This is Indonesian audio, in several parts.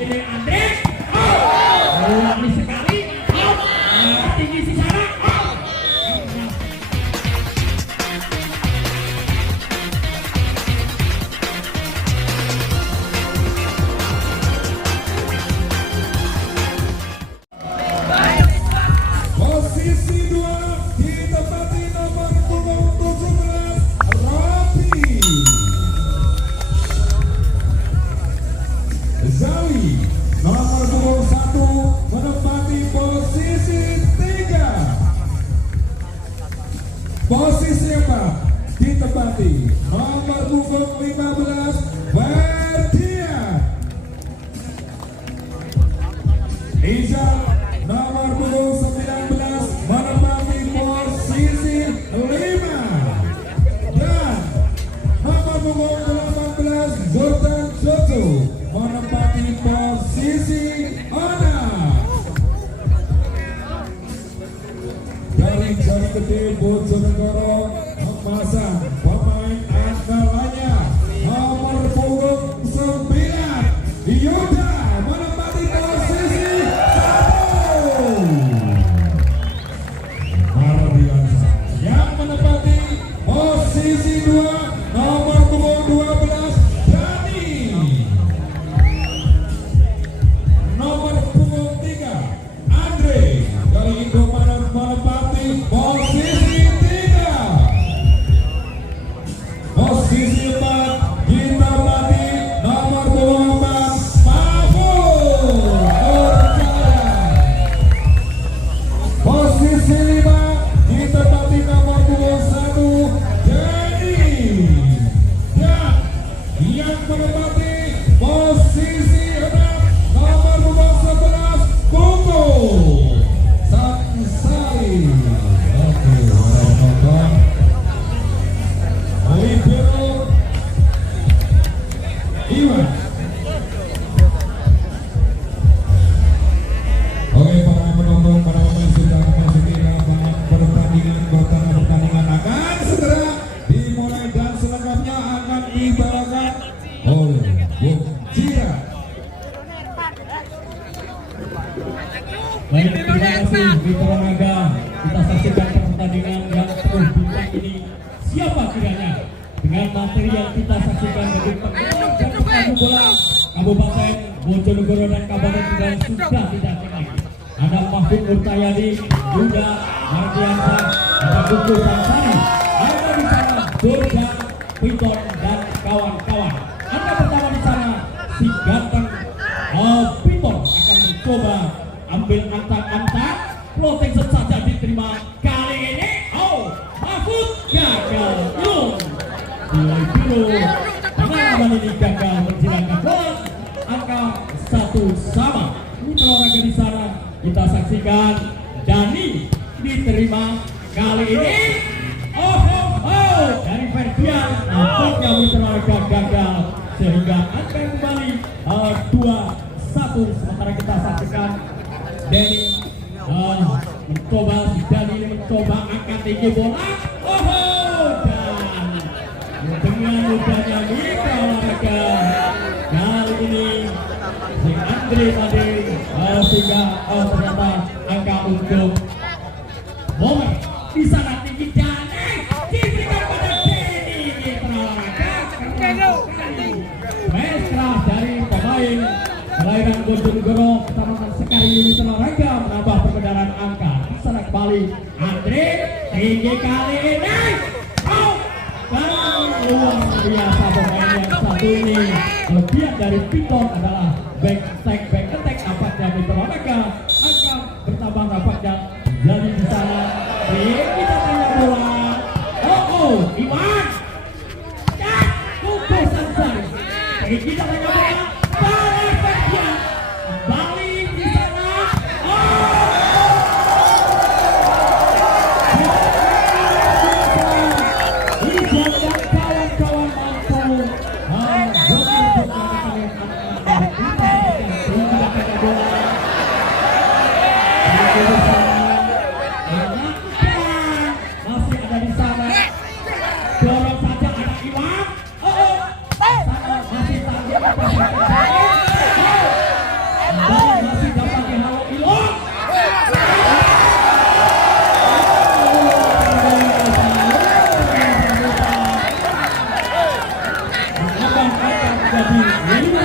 Ini Andre. Ini sekali. Tinggi si sana. Posisi 2 ditempati nomor punggung 17 Rapi Zawi. Nomor punggung 1 menempati posisi 3. Posisi 4 ditempati nomor punggung 15 Berdian Izal. Nomor punggung 19 menempati posisi 5 dan nomor punggung 18 Jordan Jojo menempati posisi 6. Dari Jari Gede Bojonegoro memasang pemain andalannya nomor punggung 9 Yuda menempati posisi 1. Mardiansa yang menempati posisi 2 nomor punggung 12 Dani. Nomor punggung 3 Andre dari Indomaret menempati posisi 3. Posisi 4 ditempati nomor punggung 4 Mahfud Nurjaya. Posisi 5 ditempati nomor punggung 1 Denny dan yang menempati posisi 6 nomor punggung 11 Kuku Sansari. Oke, nonton Libero Iwan. Oke, para penonton, para pemain sudah memasuki lapangan pertandingan. Suasana pertandingan akan segera dimulai dan selengkapnya akan dibawakan oleh Bung Cira. Baik, terima kasih Mitra Naga. Kita saksikan pertandingan yang penuh bintang ini. Siapa kiranya dengan materi yang kita saksikan dari penggemar dan pecandu bola Kabupaten Bojonegoro dan Kabupaten Tegal sudah tidak asing lagi. Ada Mahfud Nurtayadi, Yuda Mardiansa, ada Kuku Sansari, ada di sana Durga, Piton dan kawan-kawan. Ada pertama di sana si ganteng Piton akan mencoba ambil antak-antak, floating saja diterima. Kali ini Mahfud gagal. Nilai biru pengalaman ini gagal menghilangkan bola. Angka 1-sama. Mitra olahraga di sana kita saksikan Dani diterima kali ini. Dari Ferdian nampaknya mitra olahraga gagal sehingga angka kembali 2-1. Sementara kita saksikan Denny mencoba, si Dani ini mencoba angkat tinggi bola. Dan dengan mudahnya mitra olahraga kali ini si Andre tadi sehingga ternyata angka untuk momen di sana tinggi Dani diberikan pada Denny mitra olahraga. Mesra dari pemain kelahiran Bojonegoro Kecamatan Sekari mitra olahraga menambah perbedaan angka. Sana kembali Andre tinggi kali ini. Luar biasa pemain yang satu ini. Kelebihan dari Piton adalah back attack nampaknya mitra olahraga akan bertambah nampaknya. Jadi di sana kita tanya bola. Iwan dan Kuku Sansari. Kita tanya bola. Balik Ferdian. Balik di sana. Masih ada di sana. menjadi 5-3.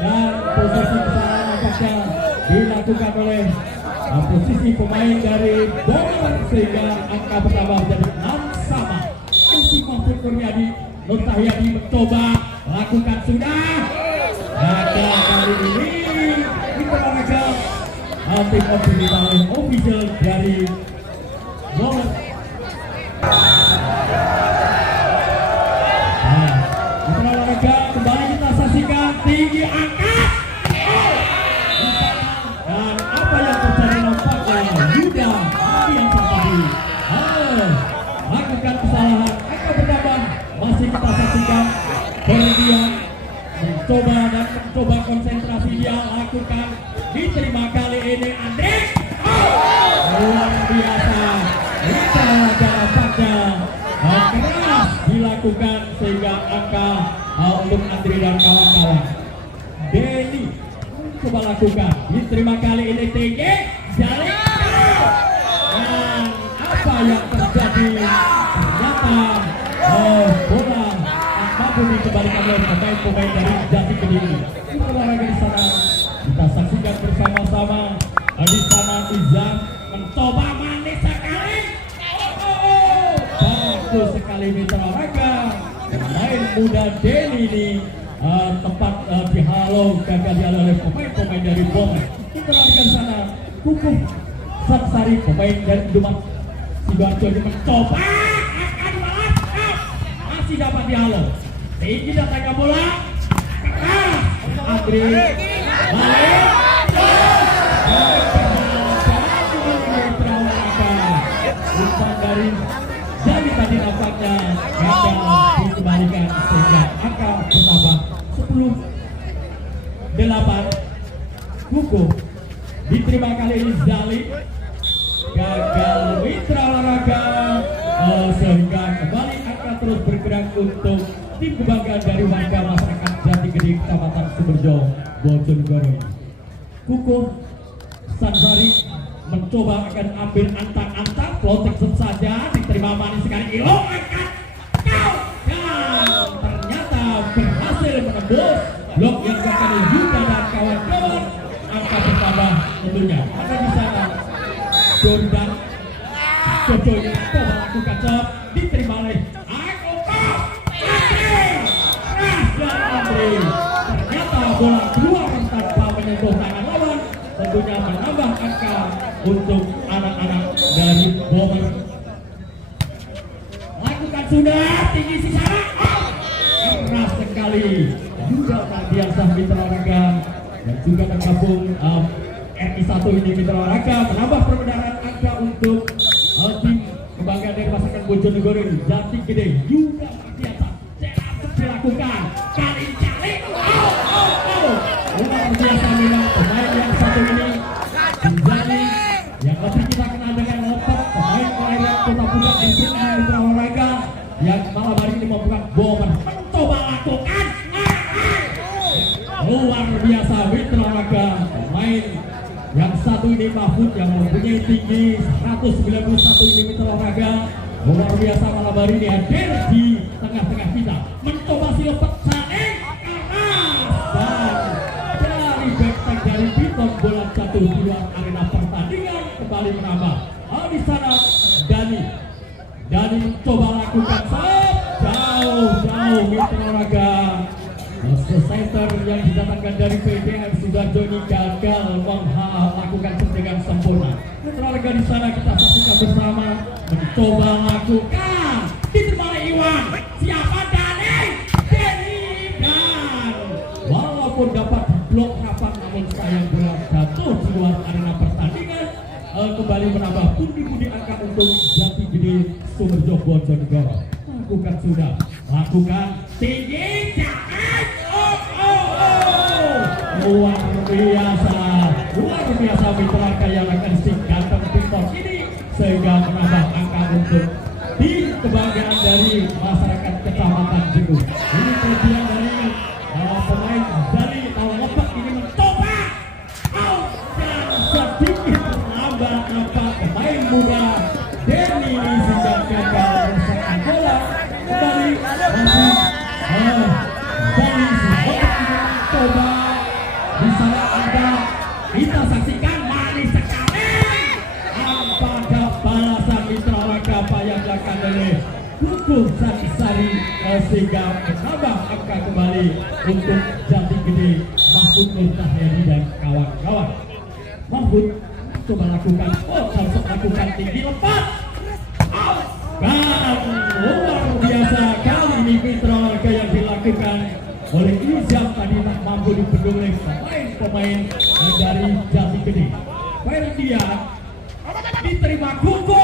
Dan posisi kesalahan nampaknya dilakukan oleh posisi pemain dari Bogor sehingga angka pertama menjadi 6 sama. Masih Mahfud Kurniadi, Nur Tahyadi mencoba lakukan sudah. Gagal kali ini Mitra tim official dari Bogor. Kembali kita saksikan tinggi angkat dan apa yang terjadi nampaknya Yuda yang tadi lakukan kesalahan. Angka pertama masih kita saksikan berdiam mencoba konsentrasi dia lakukan, diterima kali ini Andre luar biasa. Kita nampaknya keras dilakukan sehingga angka untuk Andri dan kawan-kawan. Denny coba lakukan, diterima kali ini tinggi Jalik. Dan apa yang terjadi ternyata bola mampu dikembalikan oleh pemain-pemain dari Jati Kediri. Olahraga di sana kita saksikan bersama-sama. Di sana Izan mencoba manis sekali. Bagus sekali Mitra Olahraga. Pemain muda Denny ini tepat dihalau, gagal dihalau oleh pemain-pemain dari Bogor. Kita larikan sana, Kukuh Satsari, pemain dari Demak Sidoarjo ini mencoba akan melangkah, masih dapat dihalau. Tinggi datangnya bola, keras Andri balik. Umpan dari jadi tadi nampaknya gagal dikembalikan sehingga angka bertambah 10-8. Kukuh diterima kali ini Zali, gagal Mitra Olahraga sehingga kembali angka terus bergerak untuk tim kebanggaan dari warga masyarakat Jati Gede Kecamatan Sumberjo Bojonegoro. Kukuh Sansari mencoba akan ambil antak-antak, floating shot saja, diterima manis sekali Ilo, angkat kau, dan ternyata berhasil menembus blok yang akan Yuda dan kawan-kawan. Angka bertambah tentunya ada di sana. Jordan Jojo ini coba lakukan shot, diterima oleh Andri, ternyata bola keluar tanpa menyentuh tangan lawan, tentunya menambah angka untuk anak-anak dari Bogor. Lakukan sudah tinggi si sana, keras sekali juga biasa Mitra Olahraga dan juga tergabung RI1 ini Mitra Olahraga menambah perbedaan angka untuk tim kebanggaan dari masyarakat Bojonegoro ini. Jati Gede juga biasa dilakukan kali cari luar biasa memang pemain yang satu ini menjadi yang lebih kita kenal dengan lepas pemain kelahiran Kota Pudak di sini Mitra Olahraga yang malam hari ini membuka Bogor mencoba lakukan luar biasa Mitra Olahraga. Pemain yang satu ini Mahfud yang mempunyai tinggi 191 ini Mitra Olahraga luar biasa malam hari ini hadir di tengah-tengah kita mencoba si lepas saling keras dan dari back dari Piton bola jatuh di luar arena pertandingan kembali menambah. Di sana Dani mencoba lakukan jauh Mitra Olahraga. Center yang didatangkan dari PDM Sidoarjo ini gagal olahraga di sana kita saksikan bersama mencoba lakukan diterima oleh Iwan. Siapa Denny dan walaupun dapat blok rapat namun sayang bola jatuh di luar arena pertandingan. Kembali menambah pundi-pundi angka untuk Jati Gede Sumerjo Bojonegoro. Lakukan sudah, lakukan tinggi jangan luar biasa mitra yang akan singkatkan Victor ini sehingga menambah angka untuk di kebanggaan dari masyarakat Kecamatan Jenuh. Ini kemudian dari pemain dari Lebak ini mencoba dan sedikit menambah nampak pemain muda Denny ini sehingga gagal menyelesaikan bola kembali dari coba di sana ada kita saksikan manis sekali pada balasan mitra olahraga yang dilakukan oleh Kuku Sari sehingga menambah angka kembali untuk Jati Gede Mahfud Nur Tahyadi dan kawan-kawan. Mahfud coba lakukan, harus lakukan tinggi lepas dan luar biasa kali ini mitra olahraga yang dilakukan oleh Izam tadi tak mampu dibendung oleh pemain dari Jati Gede. Dia diterima Kuku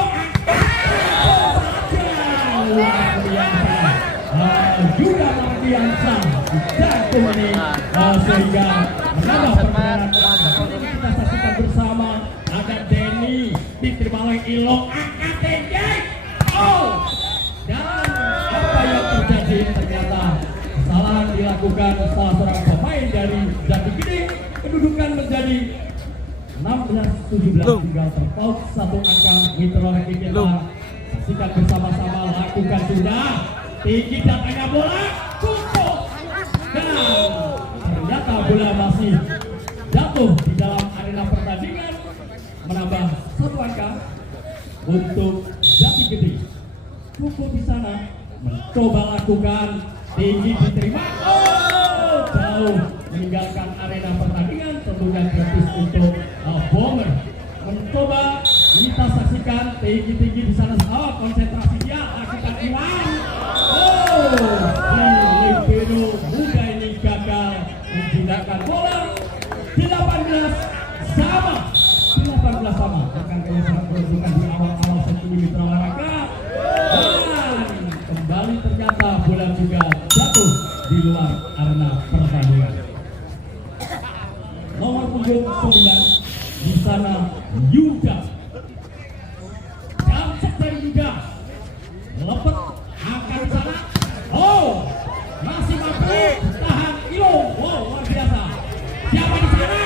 luar biasa juga Mardiansa jatuh ini sehingga menambah permainan. Kita saksikan bersama ada Denny diterima oleh Ilo angkat tinggi dan apa yang terjadi ternyata kesalahan dilakukan salah seorang pemain dari Jati Gede. Kedudukan menjadi 16-17 tinggal terpaut satu angka. Mitra olahraga kita saksikan bersama-sama, lakukan sudah tinggi dan hanya bola cukup dan ternyata bola masih jatuh di dalam arena pertandingan, menambah satu angka untuk Jati Gede. Cukup di sana mencoba lakukan tinggi diterima jauh meninggalkan arena pertandingan, tentunya gratis untuk Bomber. Mencoba kita saksikan tinggi-tinggi di sana, konsentrasi dia lakukan Iwan. Limpino muda ini gagal menjinakkan bola. 18 sama. Rekan kalian sangat menunjukkan di awal-awal sesi mitra olahraga dan kembali ternyata bola juga jatuh di luar arena pertandingan. Nomor punggung 9 di sana Yuda. Dan seperti Yuda lepet akan sana. Masih mampu tahan Ilo. Luar biasa. Siapa di sana?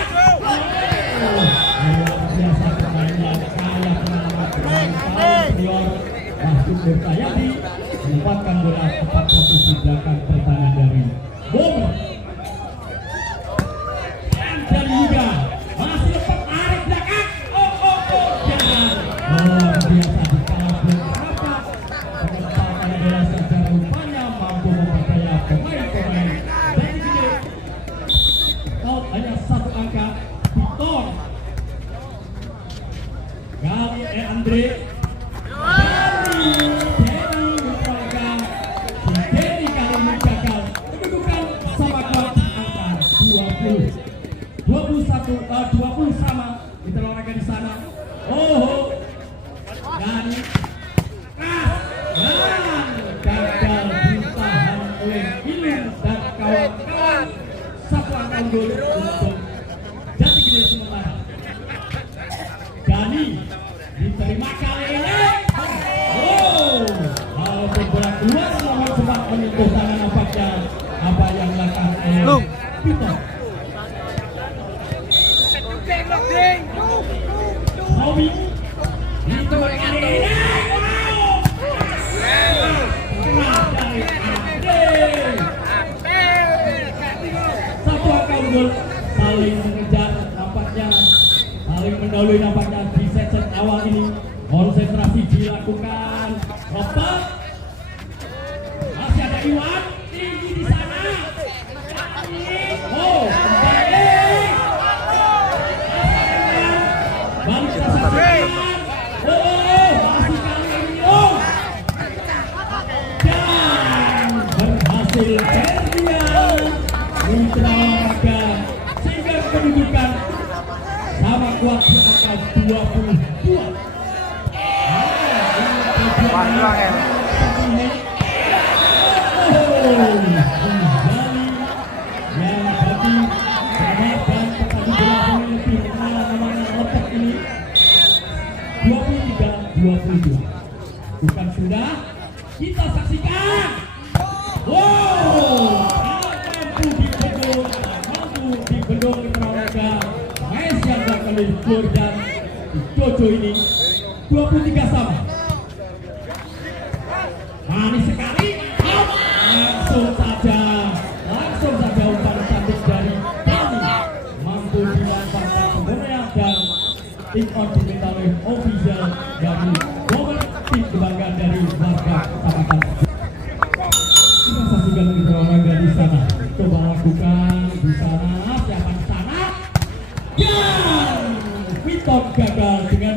Luar biasa permainan kaya pengalaman senior Mahfud Nur Tahyadi menempatkan bola tepat posisi belakang pertahanan dari Bomber. Dan juga masih lepas tarik belakang. Jangan. Luar biasa di kalah beberapa penempatan bola secara rupanya mampu memperdaya pemain-pemain Jati Gede. Hanya satu angka Victor kali Andre Denny kali ini gagal. Kedudukan sama kuat angka 20 sama. Kita olahraga di sana. Dan gagal ditahan oleh Ilin dan kawan-kawan. Satu angka unggul untuk Jati Gede sementara. Dani diterima kali ini. Walaupun bola keluar namun sempat menyentuh tangan nampaknya apa yang dilakukan oleh Peter. Hobi diterima kali ini. Satu angka unggul, saling mengejar nampaknya, saling mendahului nampaknya di set awal ini. Konsentrasi dilakukan. Lepas masih ada Iwan tinggi di sana. Kembali balik ke sasaran. kuat di angka 22. Bukan sudah kita saksikan. Wow, mampu dibendung Olahraga Malaysia bakal libur dan Jojo ini 23 sama. Manis sekali. Langsung saja umpan cantik dari Dani mampu dilampangkan kemudian dan take on diminta oleh official dari momen tim kebanggaan dari warga kecamatan. Kita saksikan mitra olahraga di sana. Coba lakukan di sana, siapa di sana? Dan Vitor gagal dengan